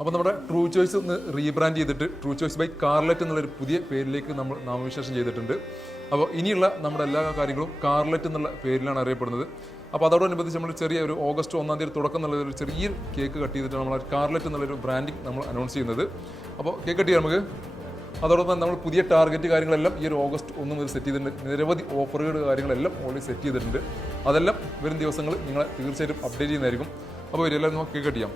അപ്പോൾ നമ്മുടെ true choice ഒന്ന് റീബ്രാൻഡ് ചെയ്തിട്ട് ട്രൂ ചോയ്സ് ബൈ കാർലെറ്റ് എന്നുള്ളൊരു പുതിയ പേരിലേക്ക് നമ്മൾ നാമവിശേഷം ചെയ്തിട്ടുണ്ട്. അപ്പോൾ ഇനിയുള്ള നമ്മുടെ എല്ലാ കാര്യങ്ങളും കാർലെറ്റ് എന്നുള്ള പേരിലാണ് അറിയപ്പെടുന്നത്. അപ്പോൾ അതോടനുബന്ധിച്ച് നമ്മൾ ചെറിയ ഒരു ഓഗസ്റ്റ് 1-ാം തീയതി തുടക്കം എന്നുള്ളൊരു ചെറിയ കേക്ക് കട്ട് ചെയ്തിട്ടാണ് നമ്മൾ കാർലെറ്റ് എന്നുള്ളൊരു ബ്രാൻഡിങ് നമ്മൾ അനൗൺസ് ചെയ്യുന്നത്. അപ്പോൾ കേക്ക് കട്ട് ചെയ്യാം നമുക്ക്. അതോടൊപ്പം നമ്മൾ പുതിയ ടാർഗറ്റ് കാര്യങ്ങളെല്ലാം ഈ ഒരു ഓഗസ്റ്റ് 1 മുതൽ സെറ്റ് ചെയ്തിട്ടുണ്ട്. നിരവധി ഓഫറുകൾ കാര്യങ്ങളെല്ലാം ഓൾറെഡി സെറ്റ് ചെയ്തിട്ടുണ്ട്. അതെല്ലാം വരും ദിവസങ്ങൾ നിങ്ങളെ തീർച്ചയായിട്ടും അപ്ഡേറ്റ് ചെയ്യുന്നതായിരിക്കും. അപ്പോൾ ഇതെല്ലാം നമുക്ക് കേക്ക് കട്ട് ചെയ്യാം.